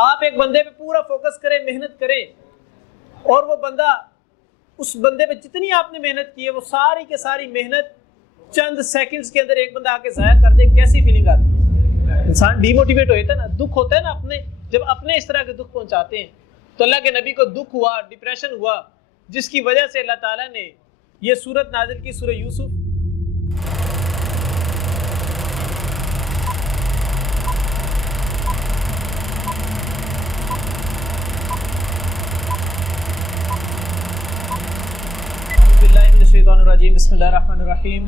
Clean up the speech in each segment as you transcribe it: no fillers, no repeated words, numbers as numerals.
آپ ایک بندے پہ پورا فوکس کریں، محنت کریں، اور وہ بندہ اس بندے پہ جتنی آپ نے محنت کی ہے وہ ساری کے ساری محنت چند سیکنڈز کے اندر ایک بندہ آ کے ضائع کر دے، کیسی فیلنگ آتی ہے؟ انسان ڈی موٹیویٹ ہوتا ہے نا، دکھ ہوتا ہے نا اپنے، جب اپنے اس طرح کے دکھ پہنچاتے ہیں۔ تو اللہ کے نبی کو دکھ ہوا، ڈپریشن ہوا، جس کی وجہ سے اللہ تعالیٰ نے یہ سورت نازل کی، سورہ یوسف۔ الشیطان الرجیم، بسم اللہ الرحمن الرحیم،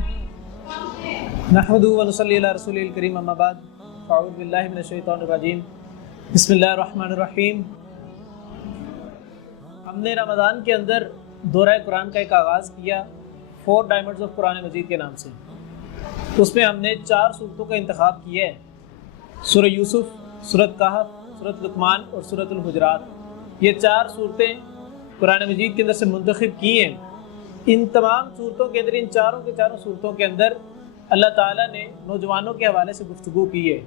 نحمدہ ونصلی علی رسول الکریم، اما بعد، اعوذ باللہ من الشیطان الرجیم، بسم اللہ الرحمن الرحیم۔ ہم نے رمضان کے اندر دورہ قرآن کا ایک آغاز کیا 4 ڈائمنڈز آف قرآن مجید کے نام سے۔ اس میں ہم نے 4 صورتوں کا انتخاب کیا ہے، سورہ یوسف، سورۃ کہف، سورۃ لقمان اور سورۃ الحجرات۔ یہ 4 صورتیں قرآن مجید کے اندر سے منتخب کی ہیں۔ ان تمام صورتوں کے اندر، ان چاروں کے چاروں صورتوں کے اندر اللہ تعالیٰ نے نوجوانوں کے حوالے سے گفتگو کی ہے،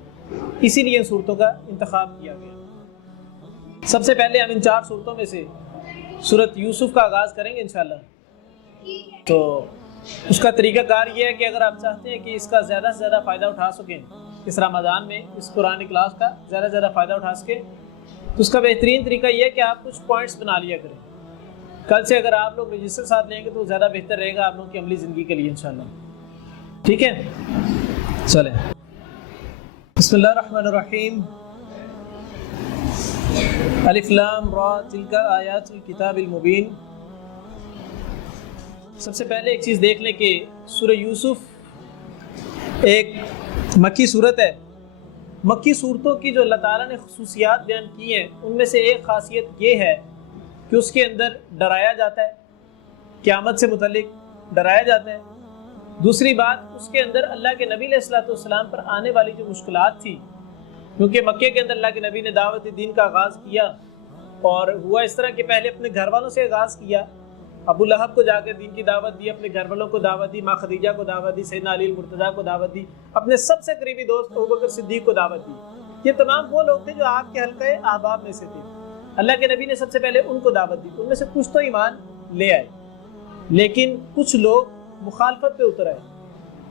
اسی لیے ان صورتوں کا انتخاب کیا گیا۔ سب سے پہلے ہم ان 4 صورتوں میں سے سورۃ یوسف کا آغاز کریں گے انشاءاللہ۔ تو اس کا طریقہ کار یہ ہے کہ اگر آپ چاہتے ہیں کہ اس کا زیادہ سے زیادہ فائدہ اٹھا سکیں، اس رمضان میں اس قرآن کلاس کا زیادہ سے زیادہ فائدہ اٹھا سکیں، تو اس کا بہترین طریقہ یہ ہے کہ آپ کچھ پوائنٹس بنا لیا کریں۔ کل سے اگر آپ لوگ رجسٹر ساتھ لیں گے تو زیادہ بہتر رہے گا آپ لوگوں کی عملی زندگی کے لیے انشاءاللہ۔ ٹھیک ہے، چلیں۔ بسم اللہ الرحمن الرحیم، الف لام را تلک آیات الکتاب المبین۔ سب سے پہلے ایک چیز دیکھ لیں کہ سورہ یوسف ایک مکی صورت ہے۔ مکی صورتوں کی جو اللہ تعالیٰ نے خصوصیات بیان کی ہیں، ان میں سے ایک خاصیت یہ ہے کہ اس کے اندر ڈرایا جاتا ہے، قیامت سے متعلق ڈرایا جاتا ہے۔ دوسری بات، اس کے اندر اللہ کے نبی علیہ السلام پر آنے والی جو مشکلات تھی، کیونکہ مکے کے اندر اللہ کے نبی نے دعوت دین کا آغاز کیا، اور ہوا اس طرح کہ پہلے اپنے گھر والوں سے آغاز کیا۔ ابو لہب کو جا کے دین کی دعوت دی، اپنے گھر والوں کو دعوت دی، ماں خدیجہ کو دعوت دی، سیدنا علی المرتضیٰ کو دعوت دی، اپنے سب سے قریبی دوست ابوبکر صدیق کو دعوت دی۔ یہ تمام وہ لوگ تھے جو آپ کے حلقہ احباب میں سے تھے۔ اللہ کے نبی نے سب سے پہلے ان کو دعوت دی، ان میں سے کچھ تو ایمان لے آئے، لیکن کچھ لوگ مخالفت پہ اتر آئے۔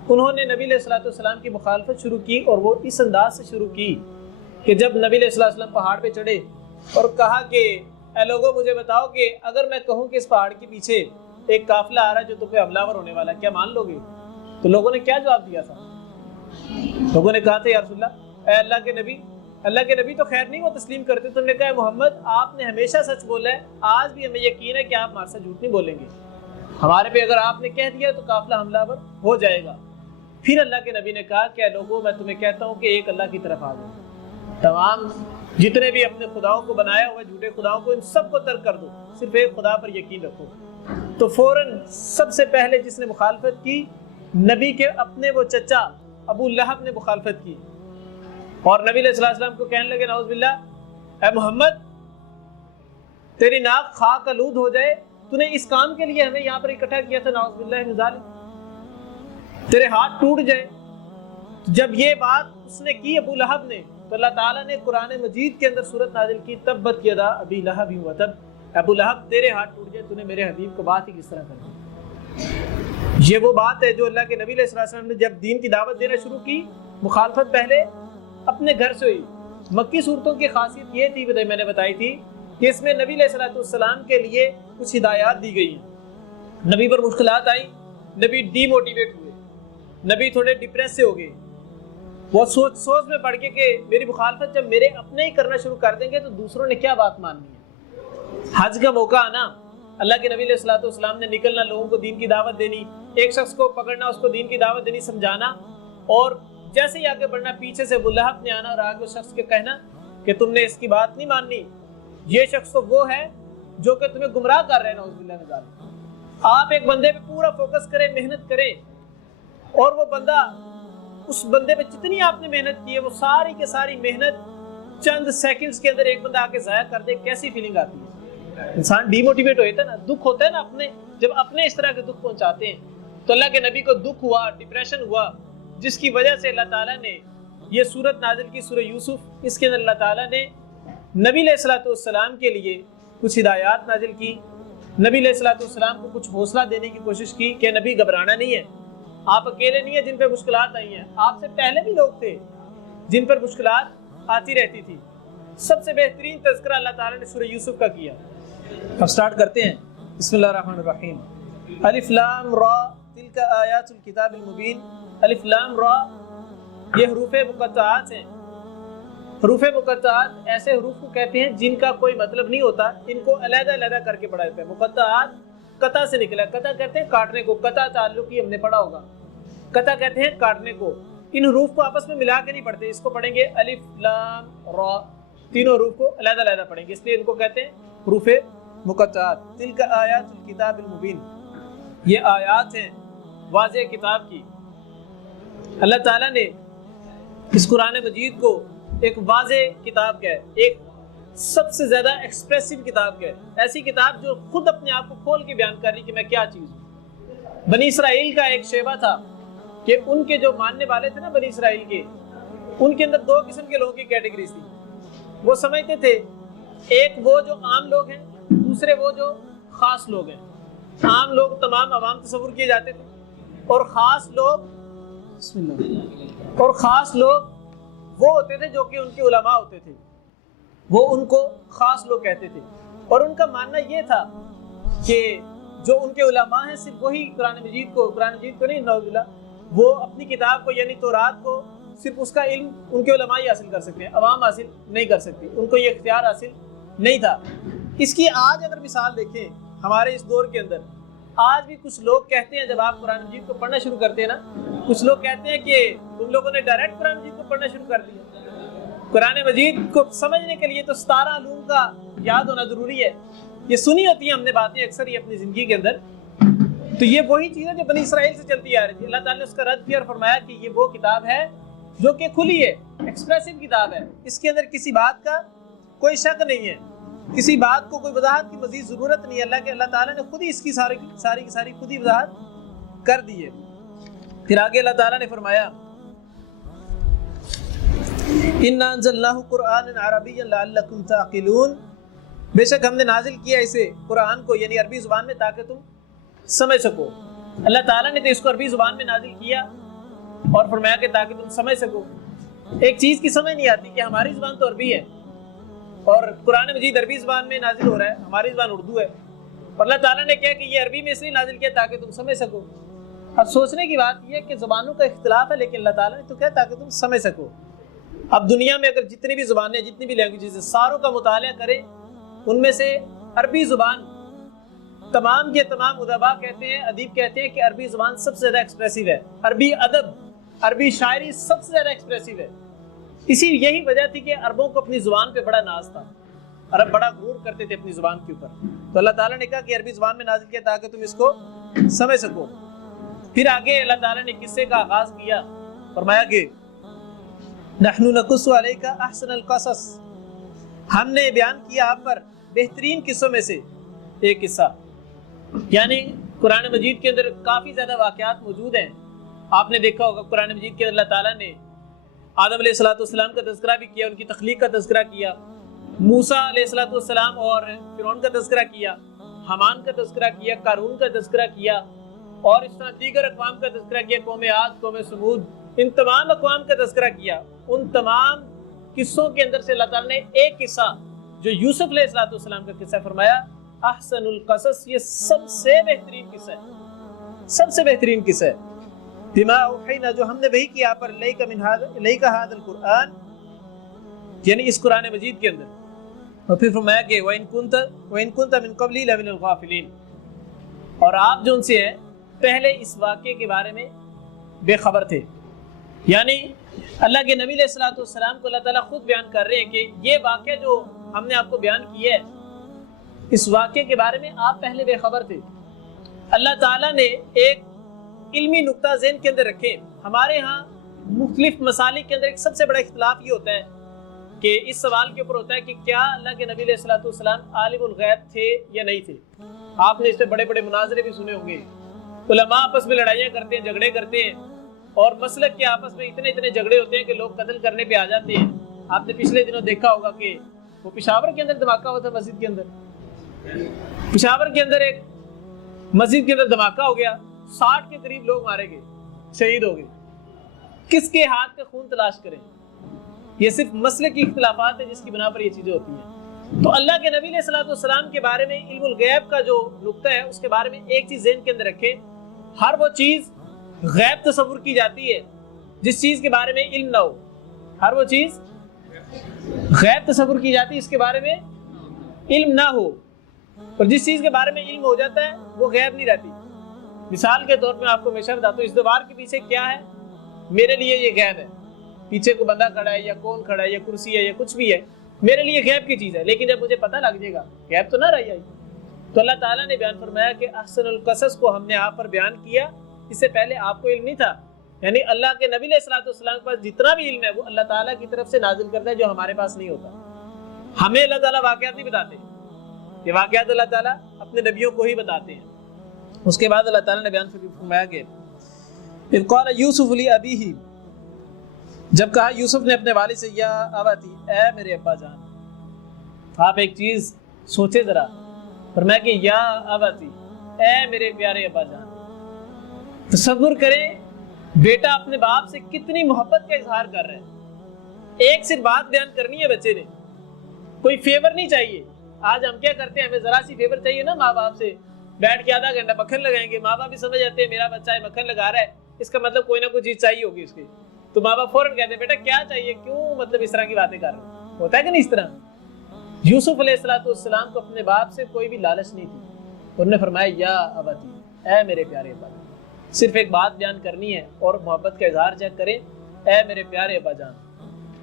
انہوں نے نبی علیہ السلام کی مخالفت شروع کی، اور وہ اس انداز سے شروع کی کہ جب نبی علیہ السلام پہاڑ پہ چڑھے اور کہا کہ اے لوگوں مجھے بتاؤ کہ اگر میں کہوں کہ اس پہاڑ کے پیچھے ایک قافلہ آ رہا ہے جو تم پہ حملہ آور ہونے والا ہے، کیا مان لو گے؟ تو لوگوں نے کیا جواب دیا تھا؟ لوگوں نے کہا تھا یا رسول اللہ، اے اللہ کے نبی تو خیر نہیں وہ تسلیم کرتے۔ تم نے کہا محمد آپ نے ہمیشہ سچ بولا ہے، آج بھی ہمیں یقین ہے کہ آپ ہمارے ساتھ جھوٹ نہیں بولیں گے، ہمارے پہ اگر آپ نے کہہ دیا تو قافلہ حملہ آور ہو جائے گا۔ پھر اللہ کے نبی نے کہا کہ اے لوگوں میں تمہیں کہتا ہوں کہ ایک اللہ کی طرف آ جاؤ، تمام جتنے بھی اپنے خداؤں کو بنایا ہوا جھوٹے خداؤں کو، ان سب کو ترک کر دو، صرف ایک خدا پر یقین رکھو۔ تو فوراً سب سے پہلے جس نے مخالفت کی، نبی کے اپنے وہ چچا ابو لہب نے مخالفت کی، اور نبی علیہ السلام کو کہنے لگے نعوذ باللہ، اے محمد تیری ناک خاک آلود ہو جائے، تو نے اس کام کے لیے ہمیں یہاں پر اکٹھا کیا تھا، نعوذ باللہ من ذالک، تیرے ہاتھ ٹوٹ جائے۔ جب یہ بات اس نے کی ابو لہب نے، تو اللہ تعالیٰ نے قرآن مجید کے اندر سورت نازل کی تبت یدا ابی لہب وتب، ابو لہب تیرے ہاتھ ٹوٹ جائے، تو نے میرے حبیب کو بات ہی کس طرح کر دی۔ یہ وہ بات ہے جو اللہ کے نبی علیہ السلام نے جب دین کی دعوت دینا شروع کی، مخالفت پہلے اپنے گھر سے ہوئی۔ مکی صورتوں کی خاصیت یہ تھی، میں نے بتائی تھی، کہ اس میں نبی علیہ السلام کے لیے کچھ ہدایات دی گئی ہیں۔ نبی پر مشکلات آئی، نبی ڈی موٹیویٹ ہوئے، نبی تھوڑے ڈپریس سے ہو گئے، وہ سوچ میں پڑ کے کہ میری مخالفت جب میرے اپنے ہی کرنا شروع کر دیں گے تو دوسروں نے کیا بات ماننی ہے۔ حج کا موقع آنا، اللہ کے نبی علیہ السلام نے نکلنا، لوگوں کو دین کی دعوت دینی، ایک شخص کو پکڑنا، اس کو دین کی دعوت دینی، سمجھانا، اور جیسے ہی آگے بڑھنا پیچھے سے ابو لہب نے آنا اور آگے اس شخص کے کہنا کہ تم نے اس کی بات نہیں ماننی، یہ شخص تو وہ ہے جو کہ تمہیں گمراہ کر رہے ہیں، نعوذ باللہ من ذالک۔ آپ ایک بندے پہ پورا فوکس کریں، محنت کریں، اور وہ بندہ، اس بندے پہ جتنی آپ نے محنت کی ہے وہ ساری کے ساری محنت چند سیکنڈز کے اندر ایک بندہ آ کے ضائع کر دے، کیسی فیلنگ آتی ہے؟ انسان ڈی موٹیویٹ ہوتا ہے نا، دکھ ہوتا ہے نا اپنے، جب اپنے اس طرح کے دکھ پہنچاتے ہیں۔ تو اللہ کے نبی کو دکھ ہوا، ڈپریشن ہوا، جس کی وجہ سے اللہ تعالیٰ نے یہ سورت نازل کی، سورہ یوسف۔ اس کے اندر اللہ تعالیٰ نے نبی علیہ الصلوۃ والسلام کے لیے کچھ ہدایات نازل کی، نبی علیہ الصلوۃ والسلام کو کچھ حوصلہ دینے کی کوشش کی کہ نبی گھبرانا نہیں ہے، آپ اکیلے نہیں ہیں جن پہ مشکلات آئی ہیں، آپ سے پہلے بھی لوگ تھے جن پر مشکلات آتی رہتی تھی۔ سب سے بہترین تذکرہ اللہ تعالیٰ نے سورہ یوسف کا کیا۔ اب سٹارٹ کرتے ہیں، بسم اللہ الرحمن الرحیم۔ الف لام را تلک آیات الکتاب المبین۔ الف لام را یہ حروف مقطعات ہیں۔ حروف مقطعات ایسے حروف کو کہتے ہیں جن کا کوئی مطلب نہیں ہوتا، ان کو علیحدہ علیحدہ کر کے پڑھا جاتا ہے۔ مقطعات قطع سے نکلا ہے، قطع کہتے ہیں کاٹنے کو، قطع تعلق ہی ہم نے پڑھا ہوگا، قطع کہتے ہیں کاٹنے کو۔ ان حروف کو آپس میں ملا کے نہیں پڑھتے، اس کو پڑھیں گے الف لام را، تینوں حروف کو علیحدہ علیحدہ پڑھیں گے، اس لیے ان کو کہتے ہیں حروف مقطعات۔ تلک آیات الکتاب المبین، یہ آیات ہیں واضح کتاب کی۔ اللہ تعالیٰ نے اس قرآن مجید کو ایک واضح کتاب کا ہے، ایک سب سے زیادہ ایکسپریسو کتاب کا ہے، ایسی کتاب جو خود اپنے آپ کو کھول کے بیان کر رہی کہ میں کیا چیز ہوں۔ بنی اسرائیل کا ایک شیبہ تھا کہ ان کے جو ماننے والے تھے نا بنی اسرائیل کے، ان کے اندر دو قسم کے لوگوں کی کیٹیگریز تھی۔ وہ سمجھتے تھے ایک وہ جو عام لوگ ہیں، دوسرے وہ جو خاص لوگ ہیں۔ عام لوگ تمام عوام تصور کیے جاتے تھے، اور خاص لوگ بسم اللہ، اور خاص لوگ وہ ہوتے تھے جو کہ ان کے علماء ہوتے تھے، وہ ان کو خاص لوگ کہتے تھے۔ اور ان کا ماننا یہ تھا کہ جو ان کے علماء ہیں صرف وہی قرآن مجید کو نہیں، نعوذ باللہ، وہ اپنی کتاب کو یعنی تورات کو صرف اس کا علم ان کے علماء ہی حاصل کر سکتے ہیں، عوام حاصل نہیں کر سکتی، ان کو یہ اختیار حاصل نہیں تھا۔ اس کی آج اگر مثال دیکھیں ہمارے اس دور کے اندر، آج بھی کچھ لوگ کہتے ہیں جب آپ قرآن مجید کو پڑھنا شروع کرتے ہیں نا، کچھ لوگ کہتے ہیں کہ تم لوگوں نے ڈائریکٹ قرآن مجید کو پڑھنا شروع کر دیا۔ قرآن مجید کو سمجھنے کے لیے تو 17 علوم کا یاد ہونا ضروری ہے۔ یہ سنی ہوتی ہیں ہم نے باتیں اکثر ہی اپنی زندگی کے اندر، تو یہ وہی چیز ہے جو بنی اسرائیل سے چلتی آ رہی تھی۔ اللہ تعالیٰ نے اس کا رد کیا اور فرمایا کہ یہ وہ کتاب ہے جو کہ کھلی ہے، ایکسپریسو کتاب ہے، اس کے اندر کسی بات کا کوئی شک نہیں ہے، کسی بات کو کوئی وضاحت کی مزید ضرورت نہیں ہے۔ اللہ تعالیٰ نے خود ہی اس کی ساری خود ہی وضاحت کر دی ہے۔ پھر آگے اللہ تعالیٰ نے فرمایا اِنَّا أَنزَلْنَاهُ قُرْآنًا عَرَبِيًّا لَعَلَّكُمْ تَعْقِلُونَ، بے شک ہم نے نازل کیا اسے قرآن کو یعنی عربی زبان میں تاکہ تم سمجھ سکو۔ اللہ تعالیٰ نے تو اس کو عربی زبان میں نازل کیا اور فرمایا کہ تاکہ تم سمجھ سکو۔ ایک چیز کی سمجھ نہیں آتی کہ ہماری زبان تو عربی ہے اور قرآن مجید عربی زبان میں نازل ہو رہا ہے، ہماری زبان اردو ہے، اور اللہ تعالیٰ نے کہا کہ یہ عربی میں اس لیے نازل کیا تاکہ تم سمجھ سکو۔ اب سوچنے کی بات یہ ہے کہ زبانوں کا اختلاف ہے، لیکن اللہ تعالیٰ نے تو کہا تاکہ تم سمجھ سکو۔ اب دنیا میں اگر جتنی بھی زبانیں، جتنی بھی لینگویجز ہیں، ساروں کا مطالعہ کریں، ان میں سے عربی زبان تمام کے تمام ادبا کہتے ہیں، ادیب کہتے ہیں کہ عربی زبان سب سے زیادہ ایکسپریسو ہے، عربی ادب، عربی شاعری سب سے زیادہ ایکسپریسو ہے۔ یہی وجہ تھی کہ عربوں کو اپنی زبان پہ بڑا ناز تھا، عرب بڑا غرور کرتے تھے اپنی زبان کے اوپر، تو اللہ تعالیٰ نے کہا کہ عربی زبان میں نازل کیا تاکہ تم اس کو سمجھ سکو۔ پھر آگے اللہ تعالیٰ نے قصے کا آغاز کیا، فرمایا کہ نحن نقص علیک احسن القصص، ہم نے بیان کیا آپ پر بہترین قصوں میں سے ایک قصہ، یعنی قرآن مجید کے اندر کافی زیادہ واقعات موجود ہیں۔ آپ نے دیکھا ہوگا قرآن مجید کے اندر اللہ تعالیٰ نے آدم علیہ السلام کا تذکرہ بھی کیا، ان کی تخلیق کا تذکرہ کیا، موسیٰ علیہ السلام اور فرعون کا تذکرہ کیا، حامان کا تذکرہ کیا، قارون کا تذکرہ کیا، اور اس طرح دیگر اقوام کا تذکرہ کیا، قوم عاد، قوم سمود، ان تمام اقوام کا تذکرہ کیا۔ ان تمام قصوں کے اندر سے اللہ تعالیٰ نے ایک قصہ جو یوسف علیہ السلام کا قصہ فرمایا، احسن القصص، یہ سب سے بہترین قصہ ہے، سب سے بہترین قصہ ہے۔ بما اوحینا، جو ہم نے وحی کیا پر الیک ھذا القرآن، یعنی اس قرآن مجید کے اندر۔ اور پھر فرمایا کہ وَإِن كُنْتَ مِن قَبْلِهِ لَمِنَ الْغَافِلِينَ، اور آپ جو ان سے ہیں پہلے اس واقعے کے بارے میں بے خبر تھے، یعنی اللہ کے نبی علیہ السلام کو اللہ تعالیٰ خود بیان کر رہے ہیں کہ یہ واقعہ جو ہم نے آپ کو بیان کیا ہے، اس واقعے کے بارے میں آپ پہلے بے خبر تھے۔ اللہ تعالیٰ نے ایک علمی نقطہ ذہن کے اندر رکھے۔ ہمارے ہاں مختلف مسالک کے اندر ایک سب سے بڑا اختلاف یہ ہوتا ہے کہ اس سوال کے اوپر ہوتا ہے کہ کیا اللہ کے نبی علیہ السلام عالم الغیب تھے یا نہیں تھے۔ آپ نے اس پہ بڑے بڑے مناظرے بھی سنے ہوں گے، علماء آپس میں لڑائیاں کرتے ہیں، جھگڑے کرتے ہیں، اور مسلک کے آپس میں اتنے جھگڑے ہوتے ہیں کہ لوگ قتل کرنے پہ آ جاتے ہیں۔ آپ نے پچھلے دنوں دیکھا ہوگا کہ وہ پشاور کے اندر دھماکہ ہوا تھا مسجد کے اندر، پشاور کے اندر ایک مسجد کے اندر دھماکہ ہو گیا، 60 کے قریب لوگ مارے گئے، شہید ہو گئے۔ کس کے ہاتھ کا خون تلاش کریں؟ یہ صرف مسئلے کی اختلافات ہے جس کی بنا پر یہ چیزیں ہوتی ہیں۔ تو اللہ کے نبی علیہ الصلوۃ والسلام کے بارے میں علم الغیب کا جو نقطہ ہے اس کے بارے میں ایک چیز ذہن کے اندر رکھیں، ہر وہ چیز غیب تصور کی جاتی ہے جس چیز کے بارے میں علم نہ ہو، ہر وہ چیز غیب تصور کی جاتی ہے اس کے بارے میں علم نہ ہو، اور جس چیز کے بارے میں علم ہو جاتا ہے وہ غیب نہیں رہتی۔ مثال کے طور پہ آپ کو ہمیشہ بتاتا ہوں، اس دیوار کے پیچھے کیا ہے میرے لیے یہ غیب ہے، پیچھے کو بندہ کھڑا ہے یا کون کھڑا ہے یا کرسی ہے یا کچھ بھی ہے، میرے لیے غیب کی چیز ہے، لیکن جب مجھے پتہ لگ جائے گا غیب تو نہ رہی آئی۔ تو اللہ تعالیٰ نے بیان فرمایا کہ احسن القصص کو ہم نے آپ پر بیان کیا، اس سے پہلے آپ کو علم نہیں تھا، یعنی اللہ کے نبی علیہ الصلوۃ والسلام کے پاس جتنا بھی علم ہے وہ اللہ تعالیٰ کی طرف سے نازل کرتا ہے جو ہمارے پاس نہیں ہوتا۔ ہمیں اللہ تعالیٰ واقعات نہیں بتاتے، یہ واقعات اللہ تعالیٰ اپنے نبیوں کو ہی بتاتے ہیں۔ اس کے بعد اللہ تعالیٰ نے بیان فرمایا کہ اذ قال یوسف لأبیہ، جب کہا یوسف نے اپنے والد سے یا ابتی، اے میرے ابا جان۔ آپ ایک چیز سوچے ذرا، فرمایا کہ یا ابتی، اے میرے پیارے ابا جان۔ تصور کریں بیٹا اپنے باپ سے کتنی محبت کا اظہار کر رہا ہے، ایک صرف بات بیان کرنی ہے بچے نے، کوئی فیور نہیں چاہیے۔ آج ہم کیا کرتے ہیں، ہمیں ذرا سی فیور چاہیے نا ماں باپ سے، بیٹھ کے آدھا گھنٹہ مکھن لگائیں گے، ماں باپ بھی سمجھ جاتے ہیں میرا بچہ ہے مکھن لگا رہا ہے، اس کا مطلب کوئی نہ کوئی چیز چاہیے ہوگی اس کی، تو ماں باپ فوراً کہتے ہیں بیٹا کیا چاہیے، کیوں مطلب اس طرح کی باتیں کر رہے ہیں، ہوتا ہے کہ نہیں اس طرح۔ یوسف علیہ السلام کو اپنے باپ سے کوئی بھی لالچ نہیں تھی، انہوں نے فرمایا یا ابتی، اے میرے پیارے ابا جان۔ صرف ایک بات بیان کرنی ہے اور محبت کا اظہار چیک کریں، اے میرے پیارے ابا جان۔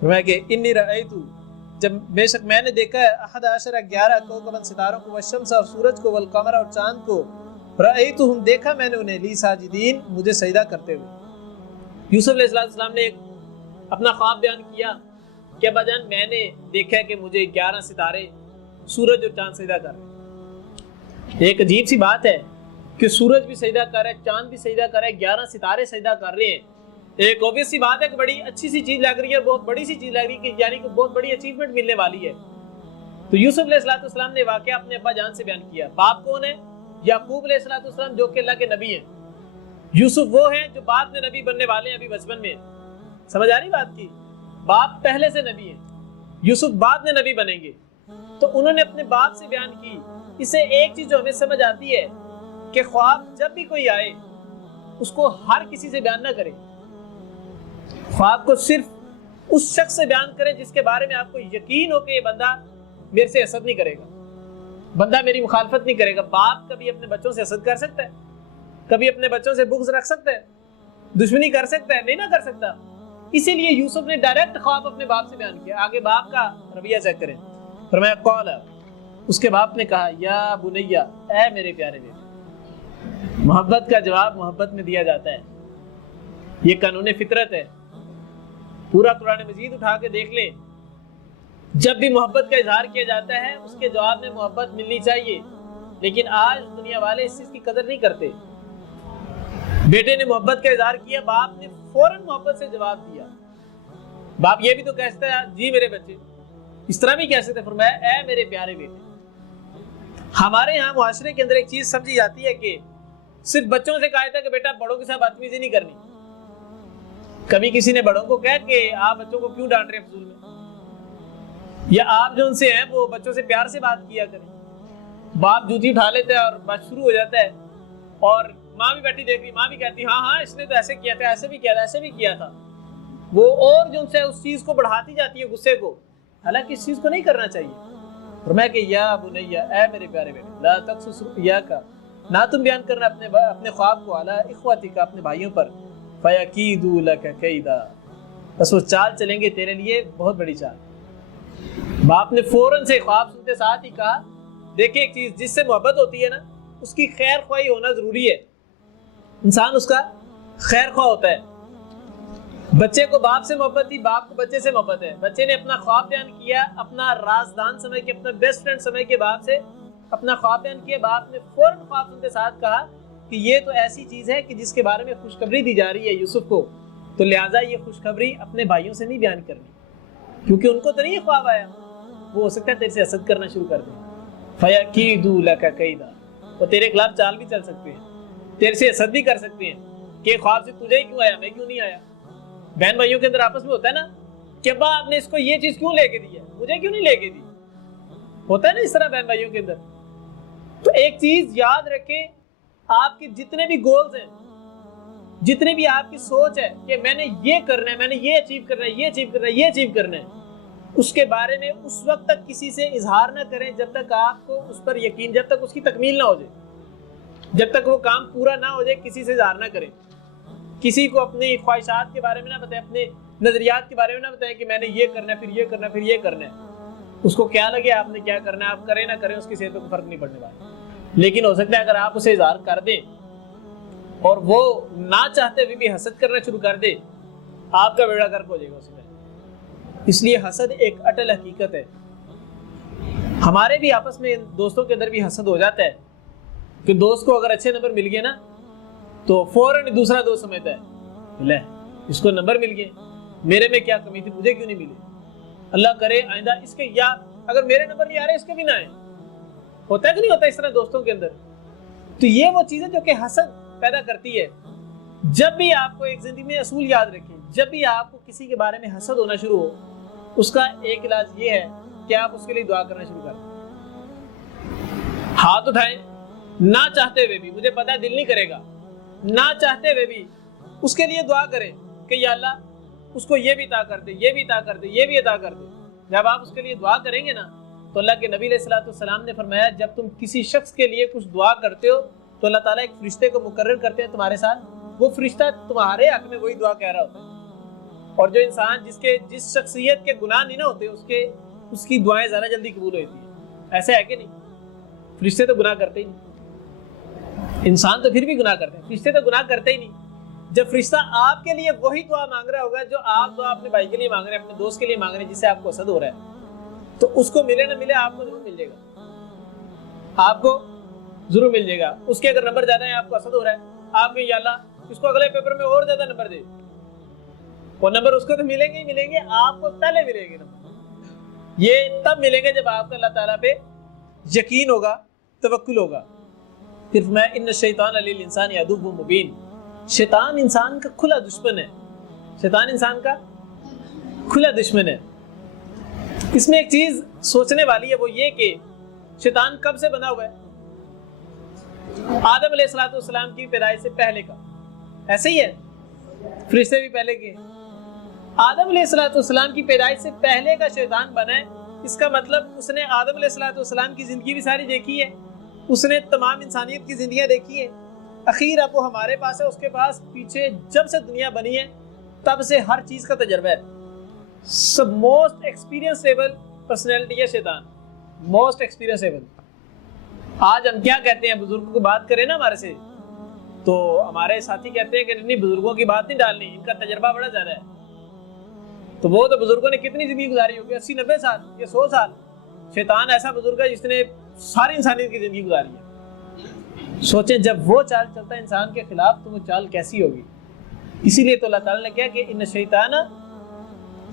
فرمایا کہ انی رأیتو، جب بے شک میں نے دیکھا ہے، 11 کوكبا ستاروں کو، والشمس اور سورج کو، والقمر اور چاند کو، رأیتہم دیکھا میں نے انہیں، لی ساجدین مجھے سجدہ کرتے ہوئے۔ یوسف علیہ السلام نے ایک اپنا خواب بیان کیا کہ ابا جان میں نے دیکھا کہ مجھے 11 ستارے، سورج اور چاند سجدہ کر رہے ہیں۔ ایک عجیب سی بات ہے کہ سورج بھی سجدہ کر رہا ہے، چاند بھی سجدہ کر رہا ہے، 11 ستارے سجدہ کر رہے ہیں۔ ایک اوبیس سی بات ہے کہ بڑی اچھی سی چیز لگ رہی ہے، بہت بڑی سی چیز لگ رہی ہے، کہ یعنی کہ بہت بڑی اچیومنٹ ملنے والی ہے۔ تو یوسف علیہ السلام نے واقعہ اپنے ابا جان سے بیان کیا۔ باپ کون ہے؟ یعقوب علیہ السلام جو کہ اللہ کے نبی ہیں۔ یوسف وہ ہیں جو بعد میں نبی بننے والے ہیں، ابھی بچپن میں۔ سمجھ آ رہی بات کی؟ باپ پہلے سے نبی ہیں، یوسف بعد میں نبی بنیں گے۔ تو انہوں نے اپنے باپ سے بیان کی۔ اس سے ایک چیز جو ہمیں سمجھ آتی ہے کہ خواب جب بھی کوئی آئے اس کو ہر کسی سے بیان نہ کرے، خواب کو صرف اس شخص سے بیان کریں جس کے بارے میں آپ کو یقین ہو کہ یہ بندہ میرے سے حسد نہیں کرے گا، بندہ میری مخالفت نہیں کرے گا۔ باپ کبھی اپنے بچوں سے حسد کر سکتا ہے؟ کبھی اپنے بچوں سے بغض رکھ سکتا ہے؟ دشمنی کر سکتا ہے؟ نہیں نہ کر سکتا۔ اسی لیے یوسف نے ڈائریکٹ خواب اپنے باپ سے بیان کیا۔ آگے باپ کا رویہ چیک کریں۔ فرمایا قال، اس کے باپ نے کہا یا بنیا، اے میرے پیارے بیٹے۔ محبت کا جواب محبت میں دیا جاتا ہے، یہ قانون فطرت ہے۔ پورا قرآن مجید اٹھا کے دیکھ لیں، جب بھی محبت کا اظہار کیا جاتا ہے اس کے جواب میں محبت ملنی چاہیے، لیکن آج دنیا والے اس چیز کی قدر نہیں کرتے۔ بیٹے نے محبت کا اظہار کیا، باپ نے فوراً محبت سے جواب دیا۔ باپ یہ بھی تو کہہ سکتا ہے جی میرے بچے، اس طرح بھی کہہ سکتے۔ فرمایا اے میرے پیارے بیٹے۔ ہمارے ہاں معاشرے کے اندر ایک چیز سمجھی جاتی ہے کہ صرف بچوں سے کہا تھا کہ بیٹا بڑوں کے ساتھ بدتمیزی نہیں کرنی۔ کبھی کسی نے بڑوں کو کہا کہ آپ بچوں کو کیوں ڈانٹ رہے ہیں فضول میں، یا آپ جو ان سے ہیں وہ بچوں سے پیار سے بات کیا کریں۔ باپ جوتی اٹھا لیتا ہے اور بات شروع ہو جاتا ہے، اور ماں بھی بیٹھی دیکھ رہی، ماں بھی کہتی ہاں ہاں اس نے تو ایسے کیا تھا، ایسے بھی کیا تھا، ایسے بھی کیا تھا۔ وہ اور جو ان سے اس چیز کو بڑھاتی جاتی ہے، غصے کو، حالانکہ اس چیز کو نہیں کرنا چاہیے۔ فرمایا کہ یا بنیا، اے میرے پیارے بیٹے، لا تقصص رؤیاک، نہ تم بیان کرنا اپنے خواب کو، علی اخوتک، اپنے بھائیوں پر، فیکیدوا لک کیدا، بس وہ چال چلیں گے تیرے لیے بہت بڑی چال۔ باپ نے فوراً سے خواب سنتے ساتھ ہی کہا، دیکھیں ایک چیز، جس سے محبت ہوتی ہے نا اس کی خیر خواہی ہونا ضروری ہے، انسان اس کا خیر خواہ ہوتا ہے۔ بچے کو باپ سے محبت تھی، باپ کو بچے سے محبت ہے۔ بچے نے اپنا خواب بیان کیا، اپنا رازدان سمجھ کے، اپنا بیسٹ فرینڈ سمجھ کے باپ سے اپنا خواب بیان کیا۔ باپ نے فوراً خواب سنتے ساتھ کہا کہ یہ تو ایسی چیز ہے کہ جس کے بارے میں خوشخبری دی جا رہی ہے یوسف کو، تو لہٰذا یہ خوشخبری اپنے بھائیوں سے نہیں بیان کرنی، کیونکہ ان کو تو نہیں خواب آیا۔ وہ ہو سکتا ہے تیرے سے حسد کرنا شروع کر دیں. فَيَكِيدُوا لَكَ كَيْدًا، وہ تیرے خلاف چال بھی چل سکتے ہیں، تیرے سے حسد بھی کر سکتے ہیں کہ خواب سے تجھے ہی کیوں آیا، میں کیوں نہیں آیا. بہن بھائیوں کے اندر آپس میں ہوتا ہے نا کہ ابا آپ نے اس کو یہ چیز کیوں لے کے دی ہے، مجھے کیوں نہیں لے کے دی، ہوتا ہے نا اس طرح بہن بھائیوں کے اندر. تو ایک چیز یاد رکھیں، آپ کے جتنے بھی گولز ہیں، جتنے بھی آپ کی سوچ ہے کہ میں نے یہ کرنا ہے، میں نے یہ اچیو کرنا ہے، یہ اچیو کرنا ہے، یہ اچیو کرنا ہے، اس کے بارے میں اس وقت تک کسی سے اظہار نہ کریں جب تک آپ کو اس پر یقین، جب تک اس کی تکمیل نہ ہو جائے، جب تک وہ کام پورا نہ ہو جائے کسی سے اظہار نہ کریں. کسی کو اپنی خواہشات کے بارے میں نہ بتائیں، اپنے نظریات کے بارے میں نہ بتائیں کہ میں نے یہ کرنا ہے، پھر یہ کرنا ہے، پھر یہ کرنا ہے. اس کو کیا لگے آپ نے کیا کرنا ہے، آپ کریں نہ کریں، اس کی صحت کو فرق نہیں پڑنے والا. لیکن ہو سکتا ہے اگر آپ اسے اظہار کر دیں اور وہ نہ چاہتے ہوئے بھی حسد کرنا شروع کر دے، آپ کا بیڑا غرق ہو جائے گا اس میں. اس لیے حسد ایک اٹل حقیقت ہے. ہمارے بھی آپس میں دوستوں کے اندر بھی حسد ہو جاتا ہے کہ دوست کو اگر اچھے نمبر مل گئے نا تو فوراً دوسرا دوست سمجھتا ہے لے اس کو نمبر مل گئے، میرے میں کیا کمی تھی، مجھے کیوں نہیں ملی، اللہ کرے آئندہ اس کے، یا اگر میرے نمبر نہیں آ رہے اس کے بھی نہ آئے. ہوتا ہے کہ نہیں ہوتا اس طرح دوستوں کے اندر؟ تو یہ وہ چیزیں جو کہ حسد پیدا کرتی ہے. جب بھی آپ کو ایک زندگی میں اصول یاد رکھیں، جب بھی آپ کو کسی کے بارے میں حسد ہونا شروع ہو، اس کا ایک علاج یہ ہے کہ آپ اس کے لیے دعا کرنا شروع کریں. ہاتھ اٹھائیں، نہ چاہتے ہوئے بھی، مجھے پتا ہے دل نہیں کرے گا، نہ چاہتے ہوئے بھی اس کے لیے دعا کریں کہ یا اللہ اس کو یہ بھی عطا کر دے، یہ بھی عطا کر دے، یہ بھی عطا کر دے. جب آپ اس کے لیے دعا کریں گے نا تو اللہ کے نبی علیہ الصلوۃ والسلام نے فرمایا جب تم کسی شخص کے لیے کچھ دعا کرتے ہو تو اللہ تعالیٰ ایک فرشتے کو مقرر کرتے ہیں تمہارے ساتھ، وہ فرشتہ تمہارے حق میں وہی دعا کہہ رہا ہوتا ہے. اور جو انسان جس شخصیت کے گناہ نہیں نہ ہوتے اس کی دعائیں زیادہ جلدی قبول ہوتی ہیں. ایسا ہے کہ نہیں؟ فرشتے تو گناہ کرتے ہی نہیں، انسان تو پھر بھی گناہ کرتے ہیں، فرشتے تو گناہ کرتے ہی نہیں. جب فرشتہ آپ کے لیے وہی دعا مانگ رہا ہوگا جو آپ دعا اپنے بھائی کے لیے مانگ رہے ہیں، اپنے دوست کے لیے مانگ رہے ہیں جس سے آپ کو حسد ہو رہا ہے، تو اس کو ملے نہ ملے آپ کو ضرور مل جائے گا، آپ کو ضرور مل جائے گا. اس کے اگر نمبر زیادہ ہیں، آپ کو حسد ہو رہا ہے، آپ کہیں یا اللہ اس کو اگلے پیپر میں اور زیادہ نمبر دے، وہ نمبر اس کو تو ملیں گے ہی ملیں گے، آپ کو پہلے ملیں گے نمبر. یہ تب ملیں گے جب آپ کا اللہ تعالیٰ پہ یقین ہوگا، توکل ہوگا. پھر فرمایا ان الشیطان للانسان عدو مبین، شیطان انسان کا کھلا دشمن ہے، شیطان انسان کا کھلا دشمن ہے. اس میں ایک چیز سوچنے والی ہے، وہ یہ کہ شیطان کب سے بنا ہوا ہے؟ آدم علیہ السلام کی پیدائش سے پہلے کا. ایسے ہی ہے، فرشتے بھی پہلے کے. آدم علیہ السلام کی پیدائش سے پہلے کا شیطان بنا ہے. اس کا مطلب اس نے آدم علیہ السلام کی زندگی بھی ساری دیکھی ہے، اس نے تمام انسانیت کی زندگیاں دیکھی ہے. اخیر اب وہ ہمارے پاس ہے، اس کے پاس پیچھے جب سے دنیا بنی ہے تب سے ہر چیز کا تجربہ ہے. سب موسٹ ایکسپیرینسیبل پرسنالٹی ہے شیطان، موسٹ ایکسپیرینسیبل. آج ہم کیا کہتے ہیں، بزرگوں کی بات کریں نا ہمارے سے تو ہمارے ساتھی کہتے ہیں کہ نہیں بزرگوں کی بات نہیں ڈالنی، ان کا تجربہ بڑا زیادہ ہے. تو وہ تو بزرگوں نے کتنی زندگی گزاری ہوگی، 80-90 سال یا 100 سال. شیطان ایسا بزرگ ہے جس نے ساری انسانیت کی زندگی گزاری ہے. سوچیں جب وہ چال چلتا ہے انسان کے خلاف تو وہ چال کیسی ہوگی. اسی لیے تو اللہ تعالیٰ نے کہا کہ ان الشیطان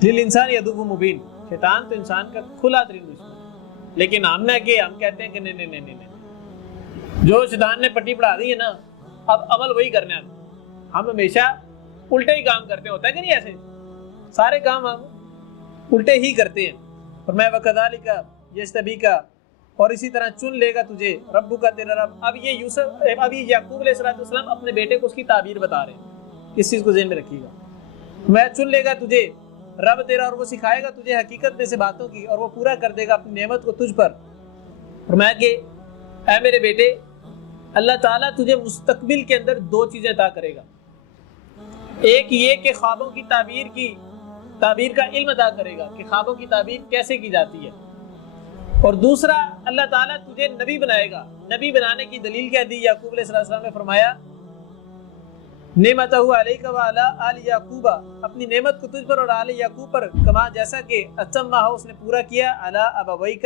للانسان عدو مبین، شیطان تو انسان کا کھلا ترین دشمن ہے. لیکن ہم کہتے ہیں کہ نہیں، جو شیطان نے پٹی پڑھا دی ہے نا اب عمل وہی کرنا ہے. ہم ہمیشہ الٹے ہی کام کرتے ہیں، ہوتا ہے کہ نہیں؟ ایسے سارے کام ہم الٹے ہی کرتے ہیں. اور میں وکذالک یجتبیک، اور اسی طرح چن لے گا تجھے ربک تیرا رب. اب یہ یعقوب علیہ السلام اپنے بیٹے کو اس کی تعبیر بتا رہے ہیں، اس چیز کو ذہن میں رکھیے گا. میں چن لے گا تجھے رب تیرا، اور وہ سکھائے گا تجھے حقیقت میں سے باتوں کی، اور وہ پورا کر دے گا اپنی نعمت کو تجھ پر. فرمایا کہ اے میرے بیٹے، اللہ تعالیٰ تجھے مستقبل کے اندر 2 چیزیں عطا کرے گا. ایک یہ کہ خوابوں کی تعبیر کا علم عطا کرے گا کہ خوابوں کی تعبیر کیسے کی جاتی ہے. اور دوسرا اللہ تعالیٰ تجھے نبی بنائے گا. نبی بنانے کی دلیل کیا دی؟ یعقوب علیہ السلام نے فرمایا نعمتہ علیک وعلی آل یعقوب، اپنی نعمت کو تجھ پر اور آل یعقوب پر، کما جیسا کہ اتمہ اس نے پورا کیا، علی ابویک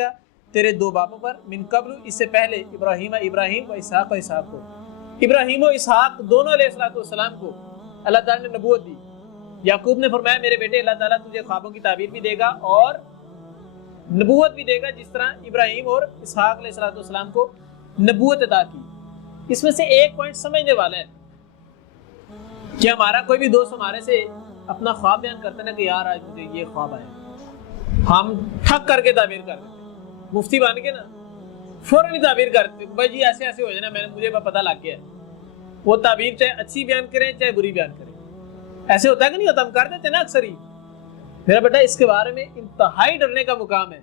تیرے 2 باپوں پر، من قبل اس سے پہلے، ابراہیم و اسحاق کو. ابراہیم و اسحاق دونوں علیہ السلام کو اللہ تعالیٰ نے نبوت دی. یعقوب نے فرمایا میرے بیٹے اللہ تعالیٰ تجھے خوابوں کی تعبیر بھی دے گا اور نبوت بھی دے گا جس طرح ابراہیم اور اسحاق علیہ السلام کو نبوت عطا کی۔ اس میں سے ایک پوائنٹ سمجھنے والا ہے کہ ہمارا کوئی بھی دوست ہمارے سے اپنا خواب بیان کرتا ہے نا کہ یار آج مجھے یہ خواب آیا، ہم ٹھک کر کے تعبیر کر دیتے، مفتی بن کے نا فوراً ہی تعبیر کرتے بھائی جی ایسے ایسے ہو جائے نا، مجھے پتہ لگ گیا ہے۔ وہ تعبیر چاہے اچھی بیان کریں چاہے بری بیان کریں، ایسے ہوتا ہے کہ نہیں ہوتا؟ ہم کر دیتے نا اکثر ہی۔ میرا بیٹا اس کے بارے میں انتہائی ڈرنے کا مقام ہے۔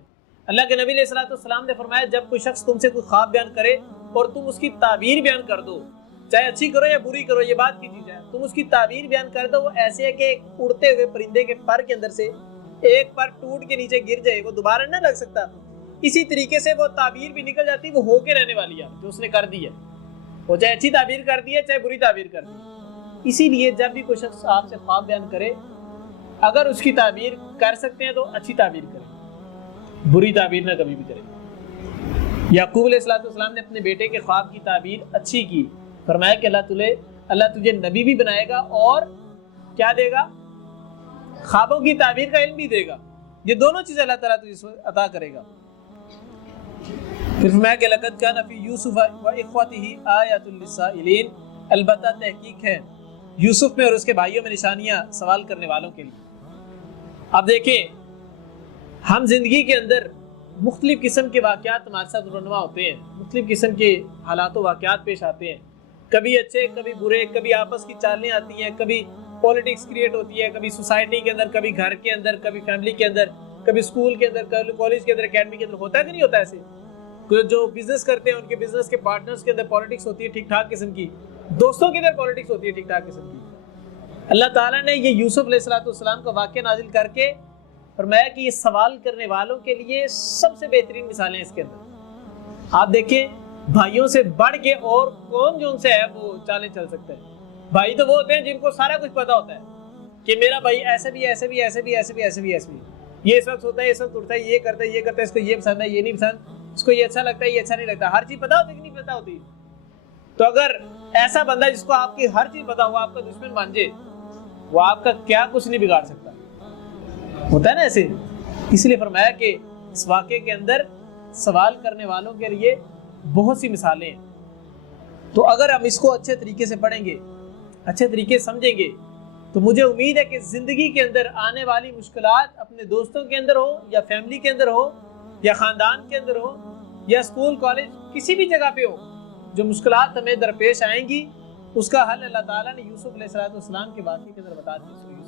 اللہ کے نبی علیہ السلام نے فرمایا جب کوئی شخص تم سے کوئی خواب بیان کرے اور تم اس کی تعبیر بیان کر دو، چاہے اچھی کرو یا بری کرو، یہ بات کی چیز ہے، تم اس کی تعبیر بیان کر دو، وہ ایسے ہے کہ اڑتے ہوئے پرندے کے پر کے اندر سے ایک پر ٹوٹ کے نیچے گر جائے، وہ دوبارہ نہ لگ سکتا، اسی طریقے سے وہ تعبیر بھی نکل جاتی، وہ ہو کے رہنے والی ہے جو اس نے کر دی ہے، وہ چاہے اچھی تعبیر کر دی ہے چاہے بری تعبیر کر دی ہے۔ اسی لیے جب بھی کوئی شخص آپ سے خواب بیان کرے، اگر اس کی تعبیر کر سکتے ہیں تو اچھی تعبیر کریں، بری تعبیر نہ کبھی بھی کریں۔ یعقوب علیہ السلام نے اپنے بیٹے کے خواب کی تعبیر اچھی کی، فرمایا کہ اللہ تجھے نبی بھی بنائے گا اور کیا دے گا؟ خوابوں کی تعبیر کا علم بھی دے گا۔ یہ دونوں چیزیں اللہ تعالیٰ تجھے عطا کرے گا۔ پھر فرمایا کہ لقد کان فی یوسف و اخوتہ آیات للسائلین، البتہ تحقیق ہے یوسف میں اور اس کے بھائیوں میں نشانیاں سوال کرنے والوں کے لیے۔ اب دیکھیں، ہم زندگی کے اندر مختلف قسم کے واقعات ہمارے ساتھ رونما ہوتے ہیں، مختلف قسم کے حالات و واقعات پیش آتے ہیں، کبھی اچھے کبھی برے، کبھی آپس کی چالیں آتی ہیں، کبھی پولیٹکس کریٹ ہوتی ہے، کبھی سوسائٹی کے اندر، کبھی گھر کے اندر، کبھی فیملی کے اندر، کبھی اسکول کے اندر، کبھی کالج کے اندر، اکیڈمی کے اندر۔ ہوتا ہے کہ نہیں ہوتا ایسے؟ جو بزنس کرتے ہیں ان کے بزنس کے پارٹنرز کے اندر پولیٹکس ہوتی ہے ٹھیک ٹھاک قسم کی، دوستوں کے اندر پولیٹکس ہوتی ہے ٹھیک ٹھاک قسم کی۔ اللہ تعالیٰ نے یہ یوسف علیہ السلام کا واقعہ نازل کر کے فرمایا کہ یہ سوال کرنے والوں کے لیے سب سے بہترین مثالیں اس کے اندر۔ آپ دیکھیں، بھائیوں سے بڑھ کے اور کون جو ان سے ہے وہ چالیں چل سکتا ہے؟ بھائی تو وہ ہوتے ہیں جن کو سارا کچھ پتا ہوتا ہے کہ میرا بھائی ایسے بھی ایسے بھی ایسے بھی ایسے بھی ایسے بھی ایسے بھی، یہ اس وقت ہوتا ہے، اس وقت اٹھتا ہے، یہ کرتا ہے، یہ کرتا ہے، اس کو یہ پسند ہے، یہ نہیں پسند، اس کو یہ اچھا لگتا ہے، یہ اچھا نہیں لگتا، ہر چیز پتا ہوتی ہے کہ نہیں پتا ہوتی؟ تو اگر ایسا بندہ جس کو آپ کی ہر چیز پتا ہوا آپ کا دشمن بن جائے، وہ آپ کا کیا کچھ نہیں بگاڑ سکتا، ہوتا ہے نا ایسے۔ اس لیے فرمایا کہ اس واقعے کے اندر سوال کرنے والوں کے لیے بہت سی مثالیں ہیں۔ تو اگر ہم اس کو اچھے طریقے سے پڑھیں گے، اچھے طریقے سے سمجھیں گے، تو مجھے امید ہے کہ زندگی کے اندر آنے والی مشکلات اپنے دوستوں کے اندر ہو یا فیملی کے اندر ہو یا خاندان کے اندر ہو یا اسکول کالج کسی بھی جگہ پہ ہو، جو مشکلات ہمیں درپیش آئیں گی اس کا حل اللہ تعالیٰ نے یوسف علیہ السلام کے واقعے کے اندر بتا دیا۔